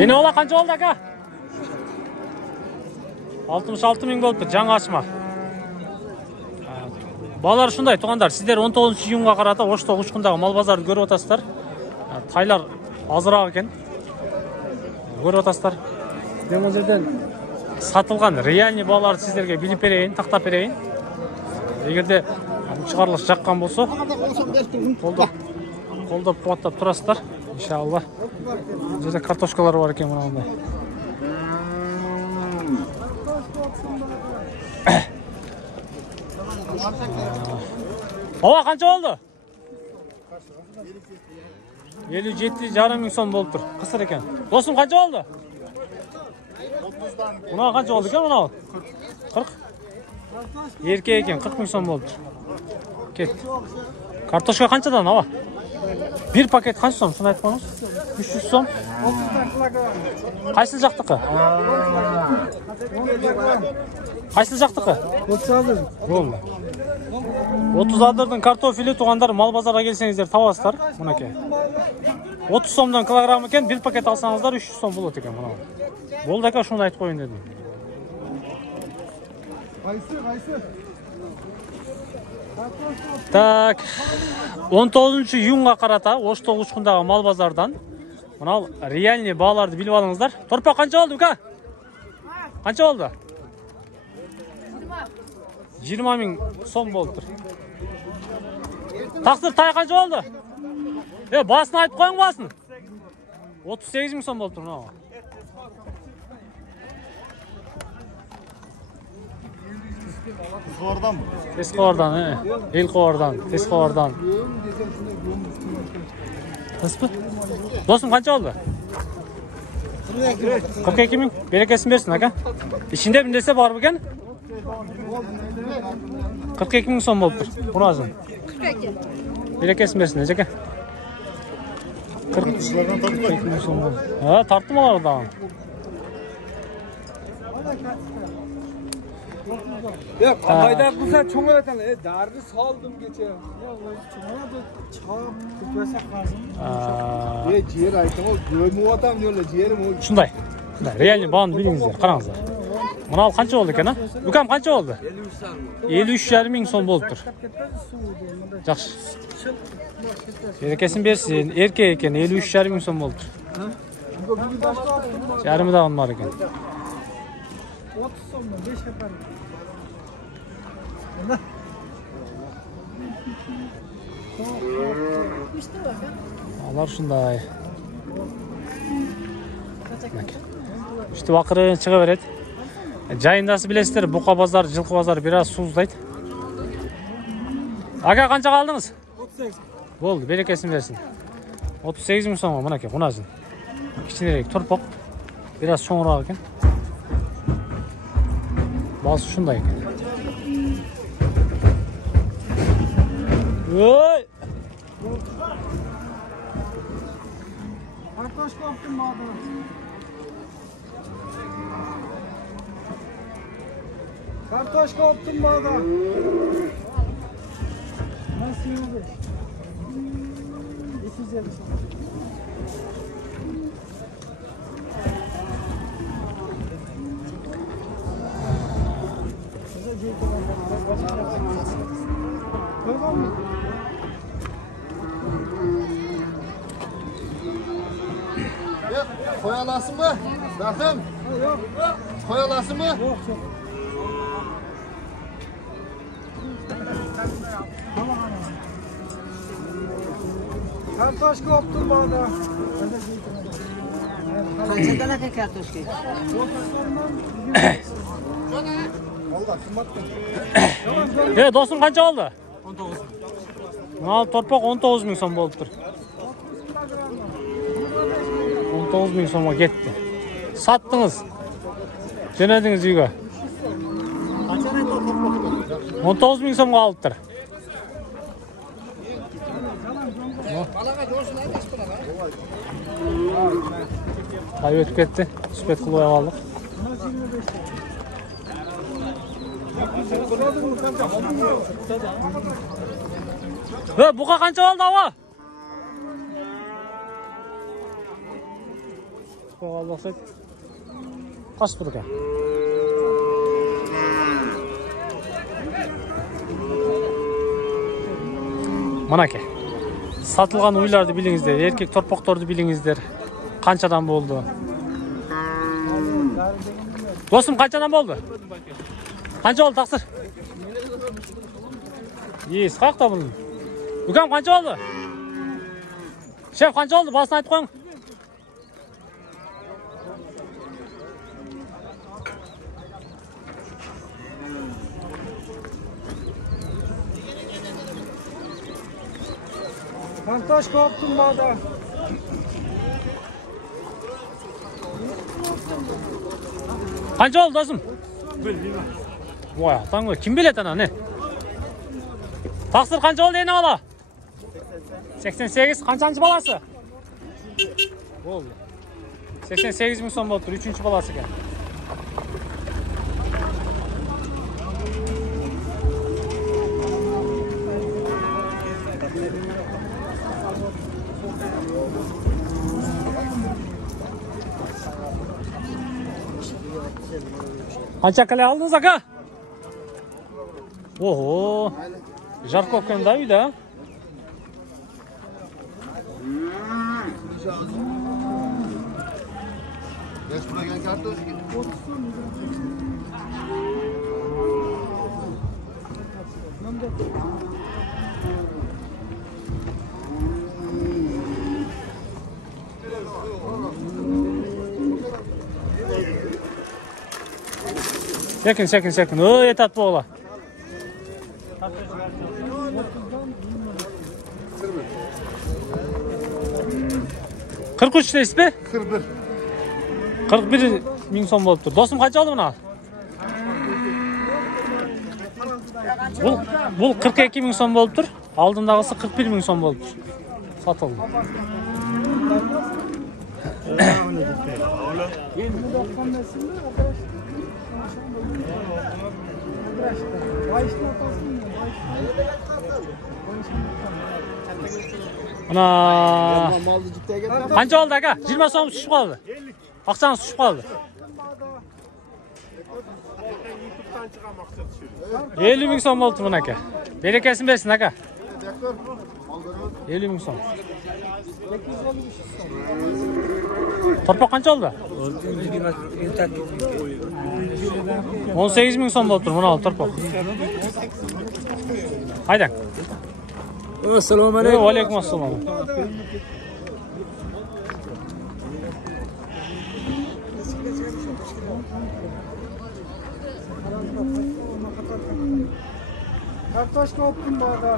Ene ola qancha oldu aka? 66 ming bo'libdi, жаңа açma. Балар шундай, туғандар, сіздер 19-июнға қарата Ошто Учкундагы мал базарды көріп отасыздар. Тайлар азырақ екен. Көріп отасыздар. Мен бұл жерден сатылған реальный баларды сіздерге биліп берейін, тақтап берейін. Егерде шығарылыш жаққан болса, қолдап қуаттап тұрасыздар, иншалла. Бұл жерде картошкалар бар екен мынандай. Ова қанша болды? 57,5 мың сом болып тұр. Қысыр екен. Досым қанша болды? Мұна қанша болды екен мұна? 40. Ерке екен, 40 мың сом болып тұр. Кет. Картошка қаншадан ава? Bir paket қанша сом? Шыны айтып қойыңыз? 300 сом. Қайсыл жақтықы? Қайсыл жақтықы? 30 адыр. Болды. 30 адырдың картофелі туғандар мал базарға келсеңіздер табасыздар. Мұнеке. 30 сомдан килограмм екен, bir paket алсаңыздар 300 сом болады екен мұна. Болды ака, шуны айтып қойын дедім. Қайсы? Так, 19-июнға қарата Ошто Учкундагы мал базардан мынау реальный бағаларды біліп алыңыздар. Торпақ қанша болды ка? Қанша болды? 20 мың сом болып тұр. Тақсыр тай қанша болды? Басын айтып қойың басын. 38 мың сом болып тұр мынау. Тесқордан, ел қордан, тесқордан. Қыспы? Досым қанша болды? 42 мың. Берекесін берсін, ака. Ішінде білдесе бар бөкен? 42 мың сом болып тұр. Бұразын. 42. Берекесін берсін, әжеке. 42 мың сом болды. Тарттым олар дағын. Қайда қылса чоңа өтен, дәргі салдым кече. Чоңа да чап көпесе қазым. Жер айтым ол, көрмі отам жолы жерім ол. Шындай, реальный бағын біліңіздер, қараңыздар. Мұнал қанша болды екен, Үкам қанша болды? 53,5 мың сом болып тұр. Жақшы. Берекесін берсін, ерке екен, 53,5 мың сом болып тұр. Жарымы дағын бар екен. 30 сомда 5 yapar. Алар шындай. Үшті бақырын шыға береді. Жайындасы білесіздер, бұқа базар, жылқы базар біраз суыздайды. Аға қанша қалдыңыз? 38. Болды, берекесін берсін. 38 мың соңға, мұна ке, құназын. Кішінерек тұрпақ. Біраз шоңырақ екен. Басы шындай екен. Ой! Kartoşka yaptım bağda. Kartoşka yaptım bağda. Nasıl yürüdü? 250. Koy alasın mı? Zaten. Yok. Koy alasın mı? Yok. Kartoşka yaptım bağda. Kaça tane kartoşka? Dostum қанша oldu? 19. Мынау торпақ 19 мың сом болып тұр. 19 мың сомға кетті. Саттыңыз. Жөнедіңіз үйге. 19 мың сомға алып тұр. Тай өтіп кетті. Сүпет қылуай қалдық. Бұқа қанша болды ава? Açpay kaldı oxşayt. Kaç pul ekan? Mana aka. Satılgan uylарды bilingizler, erkek torpaqtordu bilingizler. Qanchadan bo'ldi? Do'stim qanchadan bo'ldi? Qancha oldu taqsir? Yes, qayerda bu? Ukam qancha oldu? Şef qancha oldu? Basini aytib qo'ying. Kartoshka oldim bada. Qancha oldu do'stim? Voy, tango kim biladi ana ne? Taqsir qancha oldu endi bola? 88 qanchanchi bolasi? Bo'ldi. 88 ming so'm bo'ldi, 3-chi bolasi ekan. Qancha qilay oldingiz aka? Oho. Jarko ekan-da uyda. Geç buraya gel kartoshka. Sekin. O yetat bu ola. Kırk üç deysiz be? 41. 41 ming so'm bo'lib tur. Do'stim qancha oldi buni? Bu 42 ming so'm bo'lib tur. Oldindagisi 41 ming so'm bo'lib tur. Sotildi. Ana qancha oldi aka? 20 so'm tushib qoldi. Aqchangiz tushib qoldi. 50 ming so'm bo'ldi buni aka. Berekasini bersin aka. 50 ming so'm. Torpaq qancha oldi? 18 ming so'm bo'ldi buni oldi torpaq. Haydang. Assalomu alaykum. Va alaykum assalom. Kartoshka oldim bada.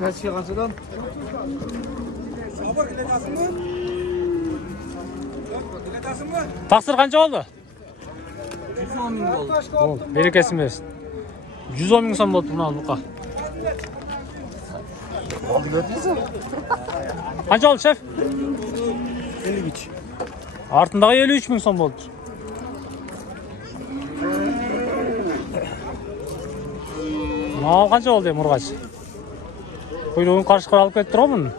Kaç yağınsadan? Sabır kiletasın mı? Kiletasın mı? Taqsir qancha oldi? 110 ming oldu. Bo'ldi, berekasini bersin. 110 ming so'm bo'ldi buni al buqa. Qancha oldi şef? 53. Артындағы 53 ming so'm bo'ldi. Mana qancha oldi murg'ach? Quyruğun qarshi olib ketdi buni.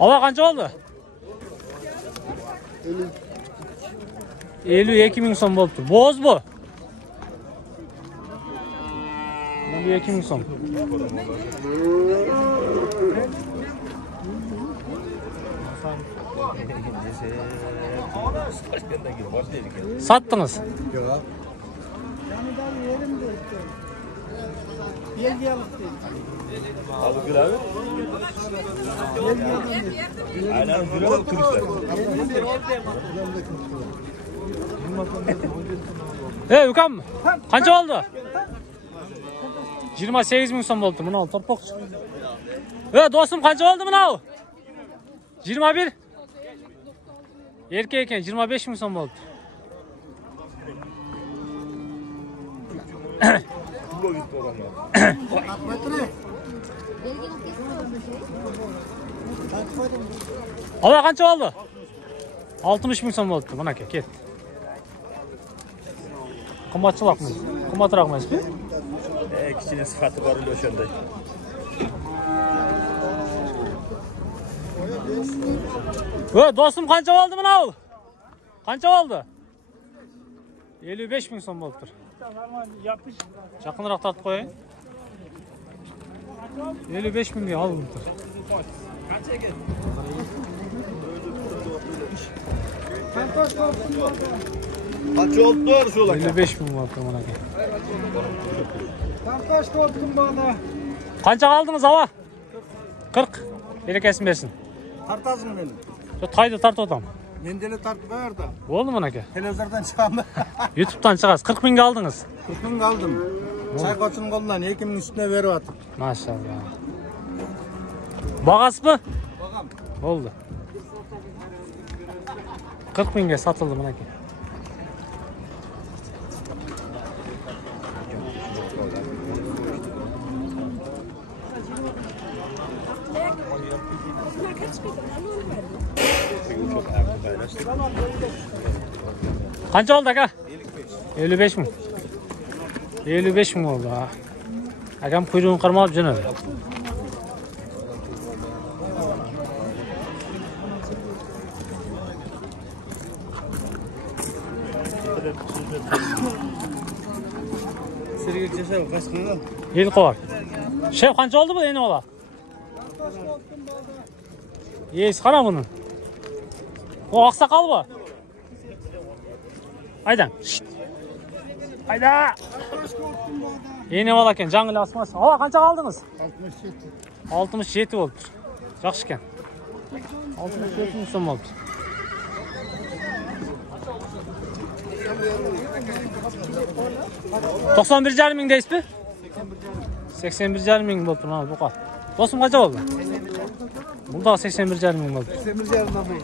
Ava qancha oldi? 52 ming so'm bo'ldi. Bo'z bu. 52 ming so'm. Sattınız. Yok. Ukam, qancha oldi? 28 ming so'm bo'ldi. Buni ol, torpoqchi. Do'stim, qancha oldi buni? 21. Erkek ekan, 25 ming so'm bo'ldi. Ava qancha oldi? 60 ming so'm bo'libdi. Mana aka, ket. Qimmatchiroqmi? Qimmatroq emasmi? Kichkina sifati bor o'shanday. Do'stim qancha oldi mana u? Qancha oldi? 55 ming so'm bo'libdi. Yaqinroq tortib qo'ying. 55 mingga olibdi. Qancha oldi shu aka? 55 ming bo'libdi mana aka. Qanqash tortdim bana. Qancha qaldingiz ava? 40. Berekasini bersin. Tartazmı meni? Şu tayda tartib o'tam. Mendele tartib berdi. Bo'ldi mana aka. Televizordan chiqamdi. YouTube'dan chiqasiz. 40 mingga oldingiz. 40 ming aldım. Çaykoç'un kolundan 2 ming üstüne verip atım. Maşallah. Bağasızmı? Bagam. Oldu. 40 mingga satıldı mana aka. Qancha oldi aka? 55 ming. 55 ming oldu ha. Akam quyruğunu qirmab jo'nadi. Sergey Çeşev kaç kilo? Yil qovar. Şef qancha oldi bu endi ola? Yes, qara buni. O oqsaqal bu. Aydan. Ayda. Yeni ola ekan, жаңыл asmas. Ava qancha qaldingiz? 67. 67 bo'ldi. Yaxshi ekan. 67 ming so'm bo'ldi. Doksan bir jarım ming deysizmi? 81 jarım ming bo'ldi mana bu qol. Do'stim qancha bo'ldi? Bunda 81 jarım ming bo'ldi. 81 jarımdan bo'ldi.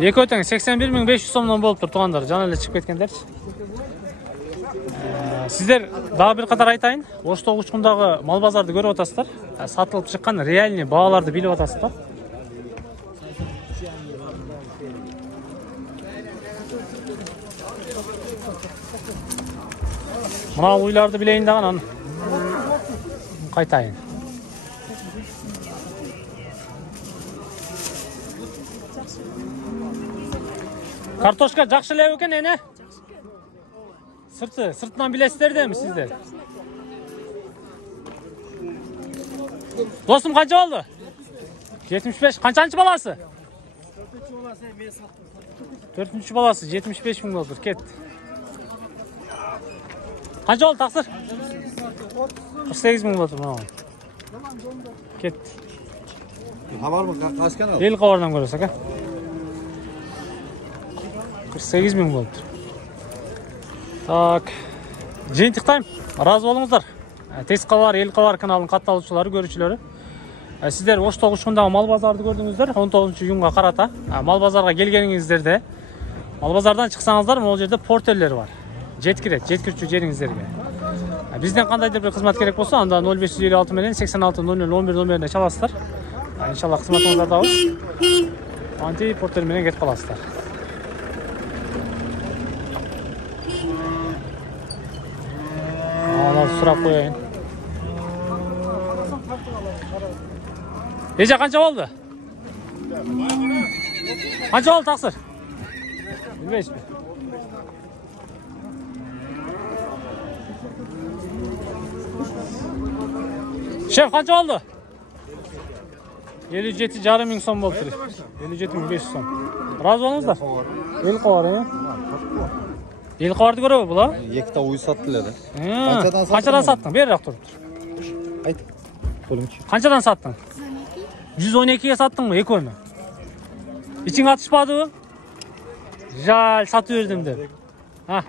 Екі өтең 81.500 сомнан болып тұр туғандар. Жаңа эле шығып кеткендер. Сіздер дағы бір қатар айтайын. Оштоқ ұшқындағы мал базарды көріп отырсыздар. Сатылып шыққан реальный бағаларды біліп отырсыздар. Мына ойларды білейін даған аны қайтайын. Kartoşka жақшылау екен ене? Сыртынан білесіздер де ме сіздер? Достым қанша oldu? 75. Қаншаншы баласы? 4-ші баласы 75 мың болды. Кет. Қанша oldu тақсыр? 48 мың болды мынау. Кет. Хабар mı? Kaç kanal? Ел қауардан көресек, а? 48 мың болды. Так. Жиынтықтайым. Разы болыңыздар. Тез қалар, ел қалар каналының қатталушылары, көрушілері. Сіздер Оштоқ ұшқындағы мал базарды көрдіңіздер. 19 июнға қарата. Мал базарға келгеніңіздерде, мал базардан шықсаңыздар, ол жерде портерлер бар. Жеткірчу жеріңіздерге. Бізден қандайда бір қызмет керек болса, анда 0556 менен 860011 номеріне çalasыздар. Иншалла қызметіңіздерді ауыз. Анти портер менен кетіп қаласыздар. Сұрап қойайын. Ежа қанша болды? Қанша болды тақсыр? Білмейсіз бе? Шеф қанша болды? 57 жарым мың сом болды. 57.500 сом. Разы болыңыздар? Ел қауар, ел қауарды көріп бұл, а? Екі та ой саттылады. Қаншадан саттың? Берірек тұрып. Айт. Қаншадан саттың? 112'ye sattın mı eko'nu? İçin atışmadı mı? Jal satı verdim de. Ha.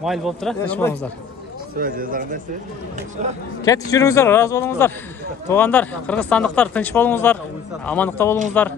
Mayıl болып тұра, тышмаңыздар. Kettik жүріңіздер, разы болыңыздар. Туғандар, қырғызстандықтар, тыныш болыңыздар, амандықта болыңыздар.